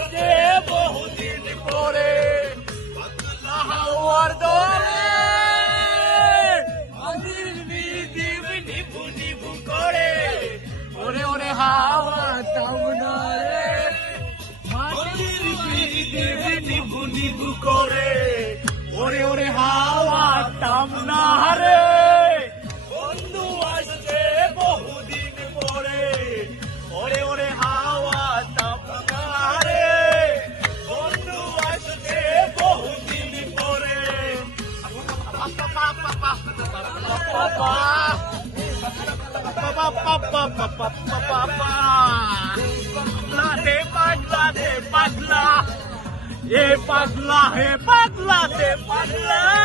আজকে বহুদিন পরে হওয়ার দলে নিভু নিভু করে, ওরে ওরে হাওয়া তাও নয় নিভু নিভু করে पगला दे पगला दे पगला पगला है पगला दे पगला